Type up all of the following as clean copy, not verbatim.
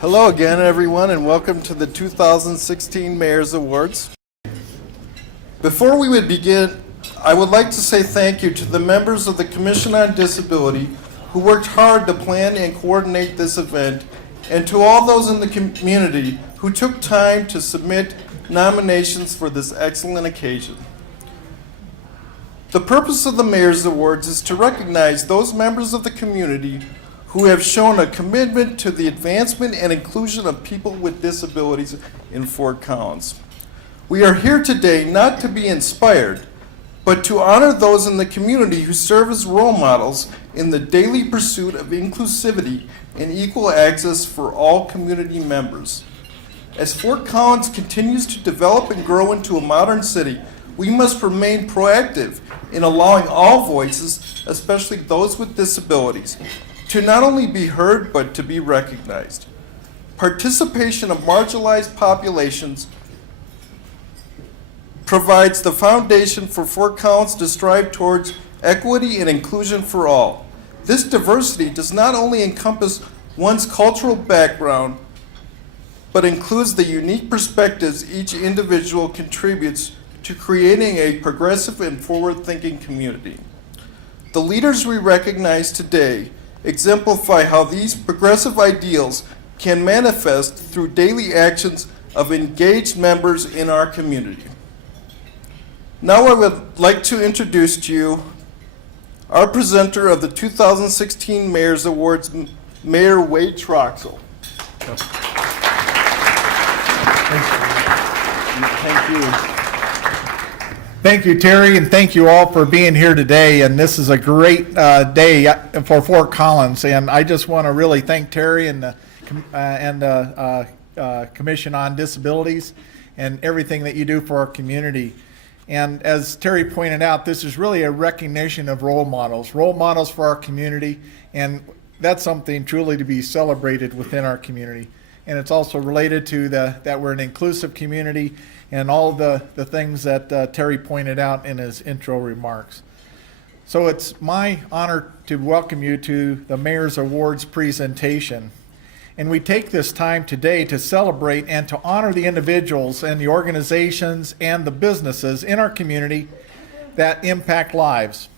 Hello again, everyone, and welcome to the 2016 Mayor's Awards. Before we would begin, I would like to say thank you to the members of the Commission on Disability who worked hard to plan and coordinate this event, and to all those in the community who took time to submit nominations for this excellent occasion. The purpose of the Mayor's Awards is to recognize those members of the community who have shown a commitment to the advancement and inclusion of people with disabilities in Fort Collins. We are here today not to be inspired, but to honor those in the community who serve as role models in the daily pursuit of inclusivity and equal access for all community members. As Fort Collins continues to develop and grow into a modern city, we must remain proactive in allowing all voices, especially those with disabilities, to not only be heard, but to be recognized. Participation of marginalized populations provides the foundation for Fort Collins to strive towards equity and inclusion for all. This diversity does not only encompass one's cultural background, but includes the unique perspectives each individual contributes to creating a progressive and forward-thinking community. The leaders we recognize today exemplify how these progressive ideals can manifest through daily actions of engaged members in our community. Now I would like to introduce to you our presenter of the 2016 Mayor's Awards, Mayor Wade Troxel. Thank you. Thank you, Terry, and thank you all for being here today. And this is a great day for Fort Collins. And I just want to really thank Terry and the Commission on Disabilities and everything that you do for our community. And as Terry pointed out, this is really a recognition of role models for our community. And that's something truly to be celebrated within our community. And it's also related to that we're an inclusive community and all the things that Terry pointed out in his intro remarks. So it's my honor to welcome you to the Mayor's Awards presentation. And we take this time today to celebrate and to honor the individuals and the organizations and the businesses in our community that impact lives.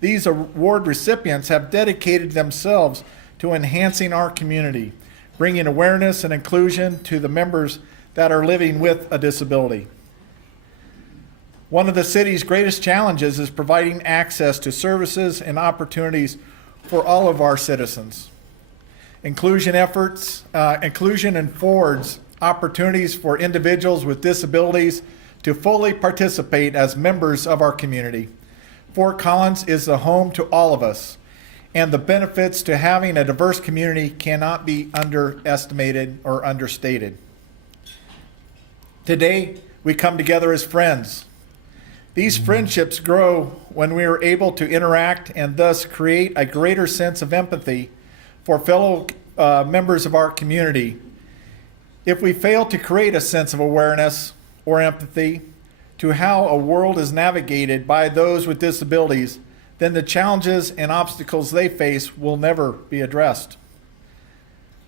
These award recipients have dedicated themselves to enhancing our community, bringing awareness and inclusion to the members that are living with a disability. One of the city's greatest challenges is providing access to services and opportunities for all of our citizens. Inclusion affords opportunities for individuals with disabilities to fully participate as members of our community. Fort Collins is the home to all of us, and the benefits to having a diverse community cannot be underestimated or understated. Today, we come together as friends. These friendships grow when we are able to interact and thus create a greater sense of empathy for fellow members of our community. If we fail to create a sense of awareness or empathy to how a world is navigated by those with disabilities, then the challenges and obstacles they face will never be addressed.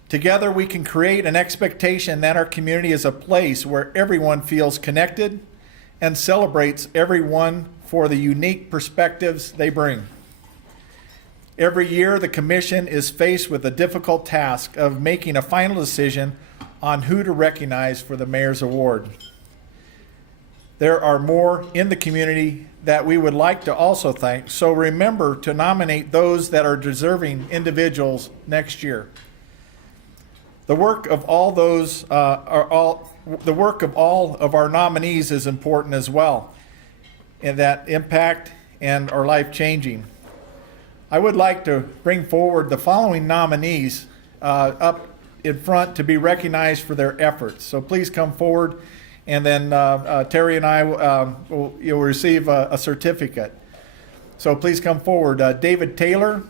Together, we can create an expectation that our community is a place where everyone feels connected and celebrates everyone for the unique perspectives they bring. Every year, the Commission is faced with the difficult task of making a final decision on who to recognize for the Mayor's Award. There are more in the community that we would like to also thank, so remember to nominate those that are deserving individuals next year. The work of all of our nominees is important as well, and that impact and are life-changing. I would like to bring forward the following nominees up in front to be recognized for their efforts. So please come forward, and then Terry and I you'll receive a certificate. So please come forward. David Taylor,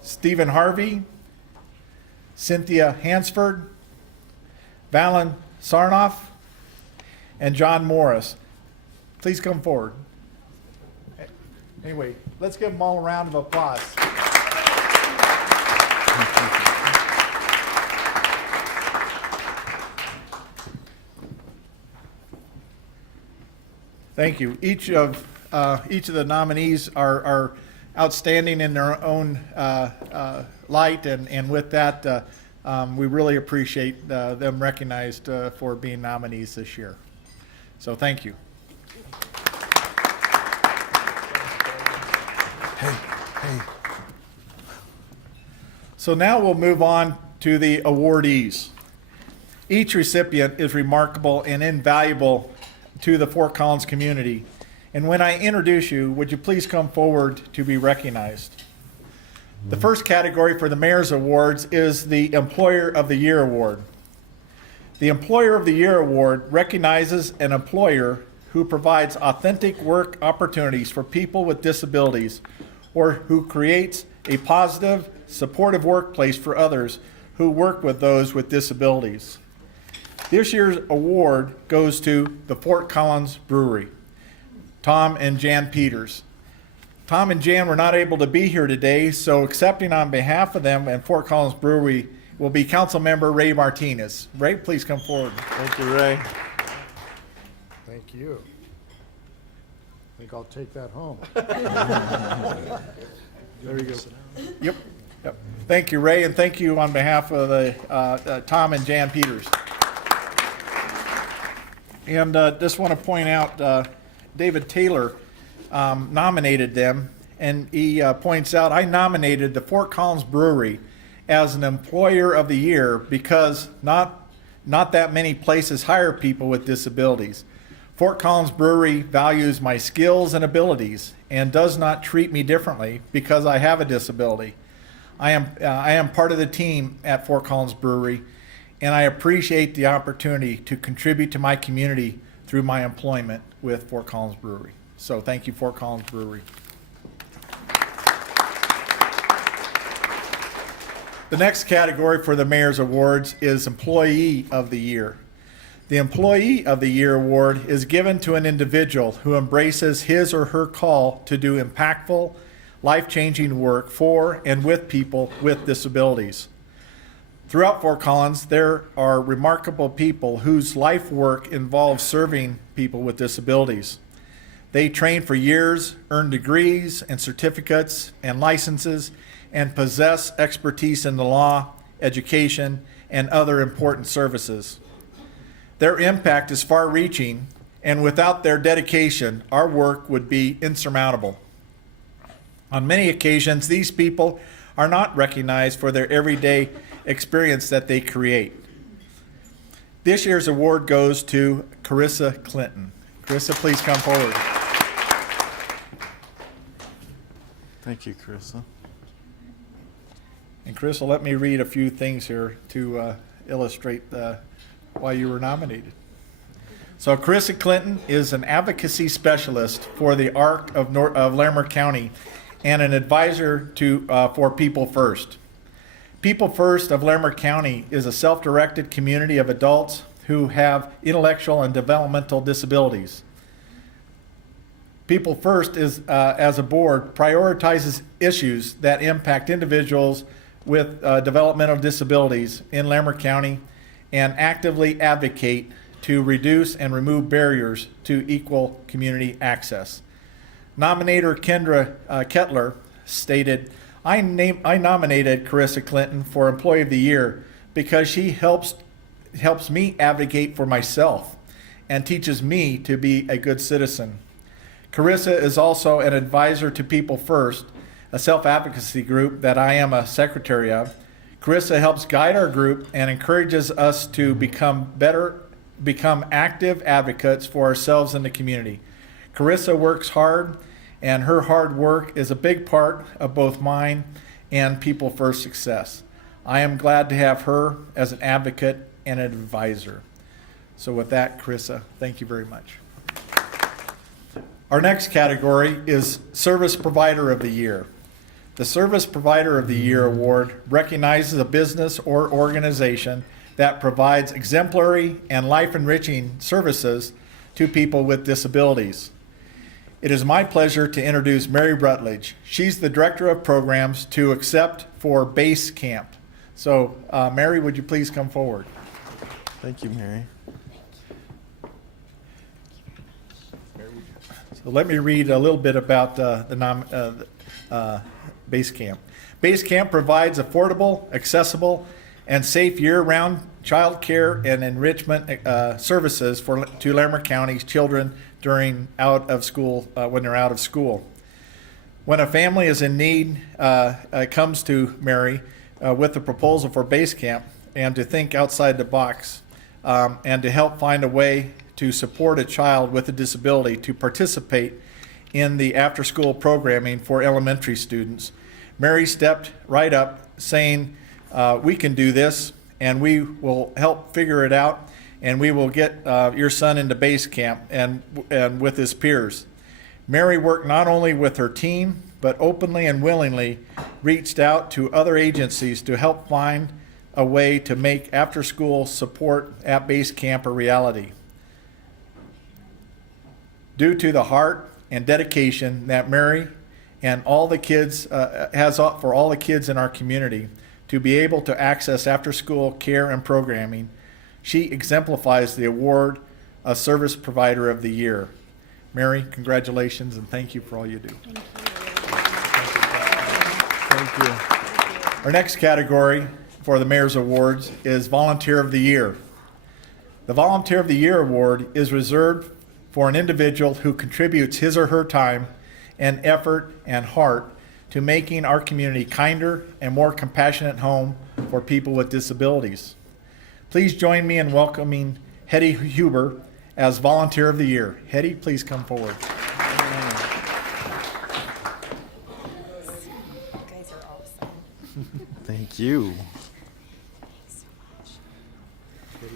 Stephen Harvey, Cynthia Hansford, Valen Sarnoff, and John Morris. Please come forward. Anyway, let's give them all a round of applause. Thank you. Each of the nominees are outstanding in their own light, and with that, we really appreciate them recognized for being nominees this year. So thank you. Hey. So now we'll move on to the awardees. Each recipient is remarkable and invaluable to the Fort Collins community. And when I introduce you, would you please come forward to be recognized? The first category for the Mayor's Awards is the Employer of the Year Award. The Employer of the Year Award recognizes an employer who provides authentic work opportunities for people with disabilities, or who creates a positive, supportive workplace for others who work with those with disabilities. This year's award goes to the Fort Collins Brewery, Tom and Jan Peters. Tom and Jan were not able to be here today, so accepting on behalf of them and Fort Collins Brewery will be Councilmember Ray Martinez. Ray, please come forward. Thank you, Ray. Thank you. I think I'll take that home. There you go. Yep. Thank you, Ray, and thank you on behalf of the Tom and Jan Peters. And just want to point out, David Taylor nominated them, and he points out, I nominated the Fort Collins Brewery as an Employer of the Year because not that many places hire people with disabilities. Fort Collins Brewery values my skills and abilities and does not treat me differently because I have a disability. I am part of the team at Fort Collins Brewery, and I appreciate the opportunity to contribute to my community through my employment with Fort Collins Brewery. So thank you, Fort Collins Brewery. The next category for the Mayor's Awards is Employee of the Year. The Employee of the Year award is given to an individual who embraces his or her call to do impactful, life-changing work for and with people with disabilities. Throughout Fort Collins, there are remarkable people whose life work involves serving people with disabilities. They train for years, earn degrees and certificates and licenses, and possess expertise in the law, education, and other important services. Their impact is far-reaching, and without their dedication, our work would be insurmountable. On many occasions, these people are not recognized for their everyday experience that they create. This year's award goes to Carissa Clinton. Carissa, please come forward. Thank you, Carissa. And Carissa, let me read a few things here to illustrate why you were nominated. So Carissa Clinton is an advocacy specialist for the ARC of Larimer County and an advisor for People First. People First of Larimer County is a self-directed community of adults who have intellectual and developmental disabilities. People First is, as a board, prioritizes issues that impact individuals with developmental disabilities in Larimer County and actively advocate to reduce and remove barriers to equal community access. Nominator Kendra Kettler stated, I nominated Carissa Clinton for Employee of the Year because she helps me advocate for myself and teaches me to be a good citizen. Carissa is also an advisor to People First, a self-advocacy group that I am a secretary of. Carissa helps guide our group and encourages us to become active advocates for ourselves and the community. Carissa works hard, and her hard work is a big part of both mine and People First success. I am glad to have her as an advocate and an advisor. So with that, Carissa, thank you very much. Our next category is Service Provider of the Year. The Service Provider of the Year award recognizes a business or organization that provides exemplary and life-enriching services to people with disabilities. It is my pleasure to introduce Mary Rutledge. She's the Director of Programs to Accept for Base Camp. So, Mary, would you please come forward? Thank you, Mary. Mary, would you Let me read a little bit about Base Camp. Base Camp provides affordable, accessible, and safe year-round child care and enrichment services to Larimer County's children during when they're out of school. When a family is in need, comes to Mary with a proposal for Base Camp and to think outside the box and to help find a way to support a child with a disability to participate in the after-school programming for elementary students, Mary stepped right up saying, we can do this and we will help figure it out and we will get your son into Base Camp and with his peers. Mary worked not only with her team, but openly and willingly reached out to other agencies to help find a way to make after-school support at Base Camp a reality. Due to the heart and dedication that Mary and all the kids has for all the kids in our community to be able to access after-school care and programming, she exemplifies the award of Service Provider of the Year. Mary, congratulations and thank you for all you do. Thank you. Our next category for the Mayor's Awards is Volunteer of the Year. The Volunteer of the Year award is reserved for an individual who contributes his or her time and effort and heart to making our community kinder and more compassionate home for people with disabilities. Please join me in welcoming Hetty Huber as Volunteer of the Year. Hetty, please come forward. You guys are awesome. Thank you.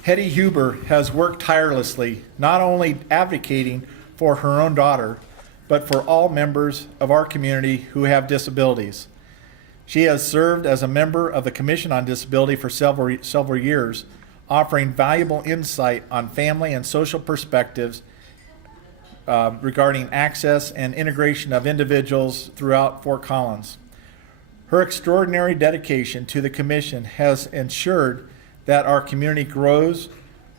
Hetty Huber has worked tirelessly, not only advocating for her own daughter, but for all members of our community who have disabilities. She has served as a member of the Commission on Disability for several years, offering valuable insight on family and social perspectives regarding access and integration of individuals throughout Fort Collins. Her extraordinary dedication to the Commission has ensured that our community grows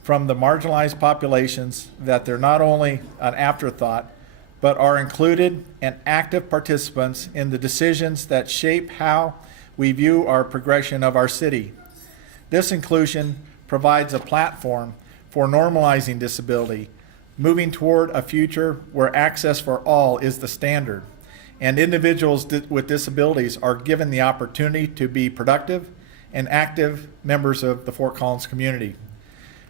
from the marginalized populations, that they're not only an afterthought, but are included and active participants in the decisions that shape how we view our progression of our city. This inclusion provides a platform for normalizing disability, moving toward a future where access for all is the standard, and individuals with disabilities are given the opportunity to be productive and active members of the Fort Collins community.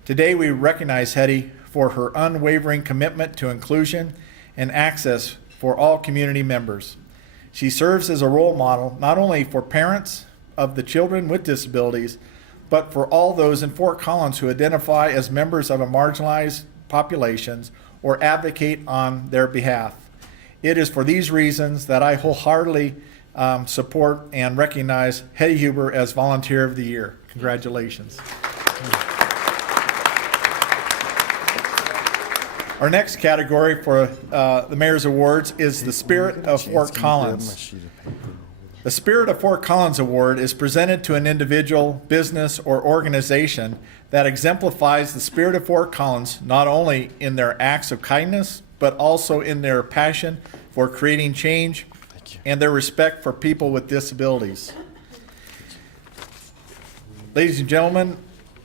Today we recognize Hetty for her unwavering commitment to inclusion and access for all community members. She serves as a role model not only for parents of the children with disabilities, but for all those in Fort Collins who identify as members of a marginalized populations or advocate on their behalf. It is for these reasons that I wholeheartedly support and recognize Hetty Huber as Volunteer of the Year. Congratulations. Our next category for the Mayor's Awards is the Spirit of Fort Collins. The Spirit of Fort Collins Award is presented to an individual, business, or organization that exemplifies the spirit of Fort Collins not only in their acts of kindness, but also in their passion for creating change and their respect for people with disabilities. Ladies and gentlemen,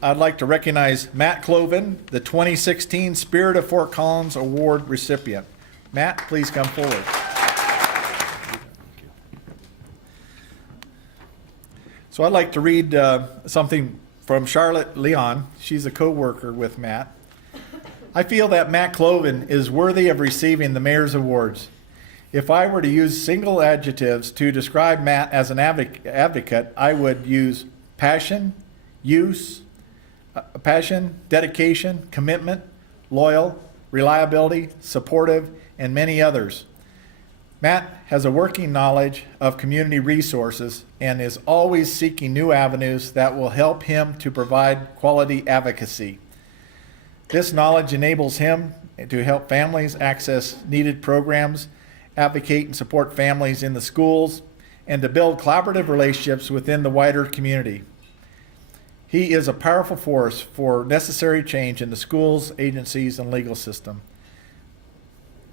I'd like to recognize Matt Cloven, the 2016 Spirit of Fort Collins Award recipient. Matt, please come forward. So I'd like to read something from Charlotte Leon. She's a co-worker with Matt. I feel that Matt Cloven is worthy of receiving the Mayor's Awards. If I were to use single adjectives to describe Matt as an advocate, I would use passion, dedication, commitment, loyal, reliability, supportive, and many others. Matt has a working knowledge of community resources and is always seeking new avenues that will help him to provide quality advocacy. This knowledge enables him to help families access needed programs, advocate and support families in the schools, and to build collaborative relationships within the wider community. He is a powerful force for necessary change in the schools, agencies, and legal system.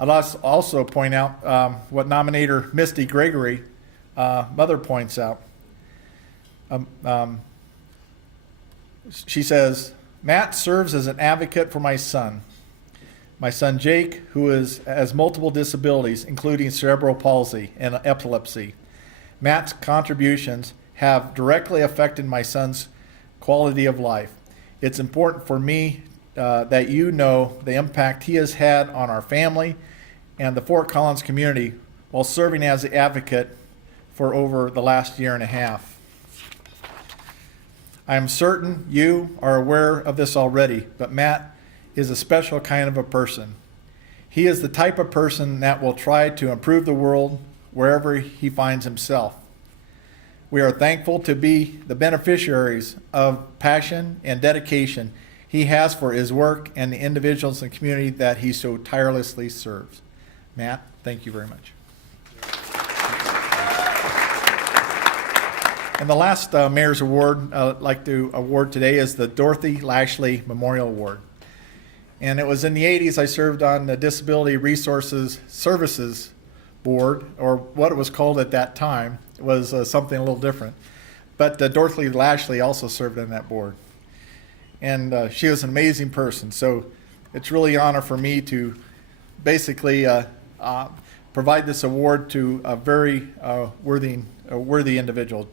I'd also point out what nominator Misty Gregory, mother, points out. She says, Matt serves as an advocate for my son. My son Jake, who has multiple disabilities, including cerebral palsy and epilepsy. Matt's contributions have directly affected my son's quality of life. It's important for me that you know the impact he has had on our family and the Fort Collins community while serving as the advocate for over the last year and a half. I am certain you are aware of this already, but Matt is a special kind of a person. He is the type of person that will try to improve the world wherever he finds himself. We are thankful to be the beneficiaries of passion and dedication he has for his work and the individuals and community that he so tirelessly serves. Matt, thank you very much. And the last Mayor's Award I'd like to award today is the Dorothy Lashley Memorial Award. And it was in the 80s I served on the Disability Resources Services Board, or what it was called at that time. It was something a little different. But Dorothy Lashley also served on that board. And she was an amazing person. So it's really an honor for me to basically provide this award to a very worthy individual.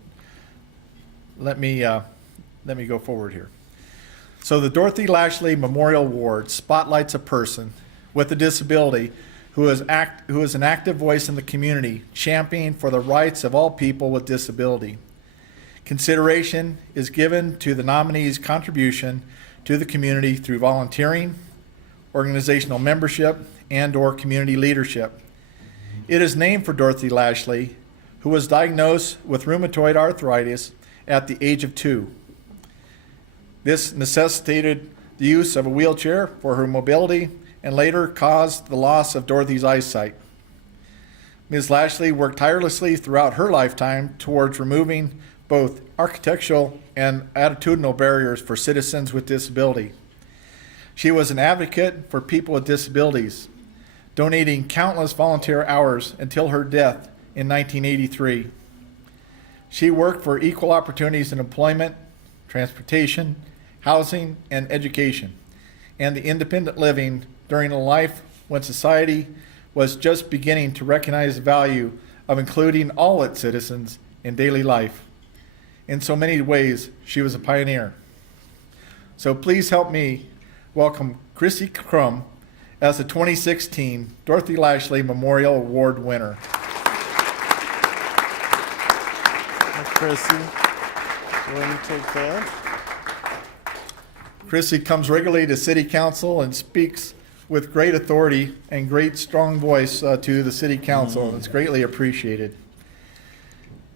Let me go forward here. So the Dorothy Lashley Memorial Award spotlights a person with a disability who is an active voice in the community, championing for the rights of all people with disability. Consideration is given to the nominee's contribution to the community through volunteering, organizational membership, and/or community leadership. It is named for Dorothy Lashley, who was diagnosed with rheumatoid arthritis at the age of 2. This necessitated the use of a wheelchair for her mobility and later caused the loss of Dorothy's eyesight. Ms. Lashley worked tirelessly throughout her lifetime towards removing both architectural and attitudinal barriers for citizens with disability. She was an advocate for people with disabilities, donating countless volunteer hours until her death in 1983. She worked for equal opportunities in employment, transportation, housing, and education, and the independent living during a life when society was just beginning to recognize the value of including all its citizens in daily life. In so many ways, she was a pioneer. So please help me welcome Chrissy Crum as the 2016 Dorothy Lashley Memorial Award winner. Chrissy, go ahead and take that. Chrissy comes regularly to City Council and speaks with great authority and great strong voice to the City Council. It's greatly appreciated.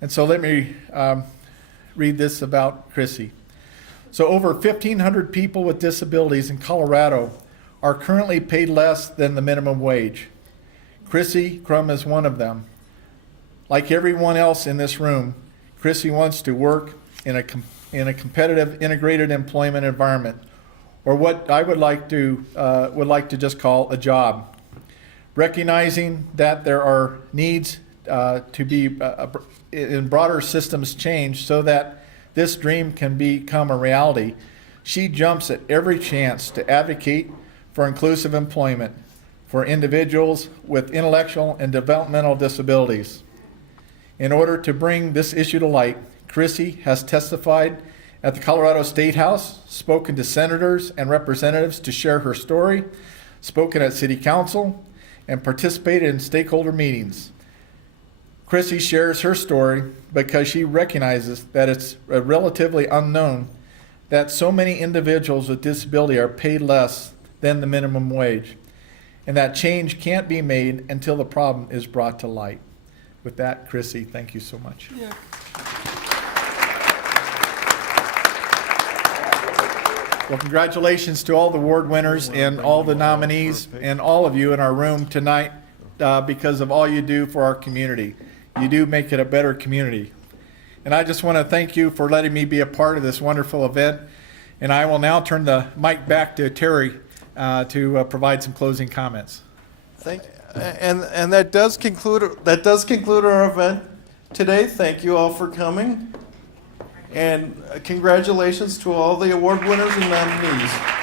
And so let me read this about Chrissy. So over 1,500 people with disabilities in Colorado are currently paid less than the minimum wage. Chrissy Crum is one of them. Like everyone else in this room, Chrissy wants to work in a competitive integrated employment environment, or what I would like to just call a job. Recognizing that there are needs to be in broader systems change so that this dream can become a reality, she jumps at every chance to advocate for inclusive employment for individuals with intellectual and developmental disabilities. In order to bring this issue to light, Chrissy has testified at the Colorado State House, spoken to senators and representatives to share her story, spoken at City Council, and participated in stakeholder meetings. Chrissy shares her story because she recognizes that it's relatively unknown that so many individuals with disability are paid less than the minimum wage, and that change can't be made until the problem is brought to light. With that, Chrissy, thank you so much. Yeah. Well, congratulations to all the award winners and all the nominees and all of you in our room tonight because of all you do for our community. You do make it a better community. And I just want to thank you for letting me be a part of this wonderful event. And I will now turn the mic back to Terry to provide some closing comments. And that does conclude our event today. Thank you all for coming. And congratulations to all the award winners and nominees.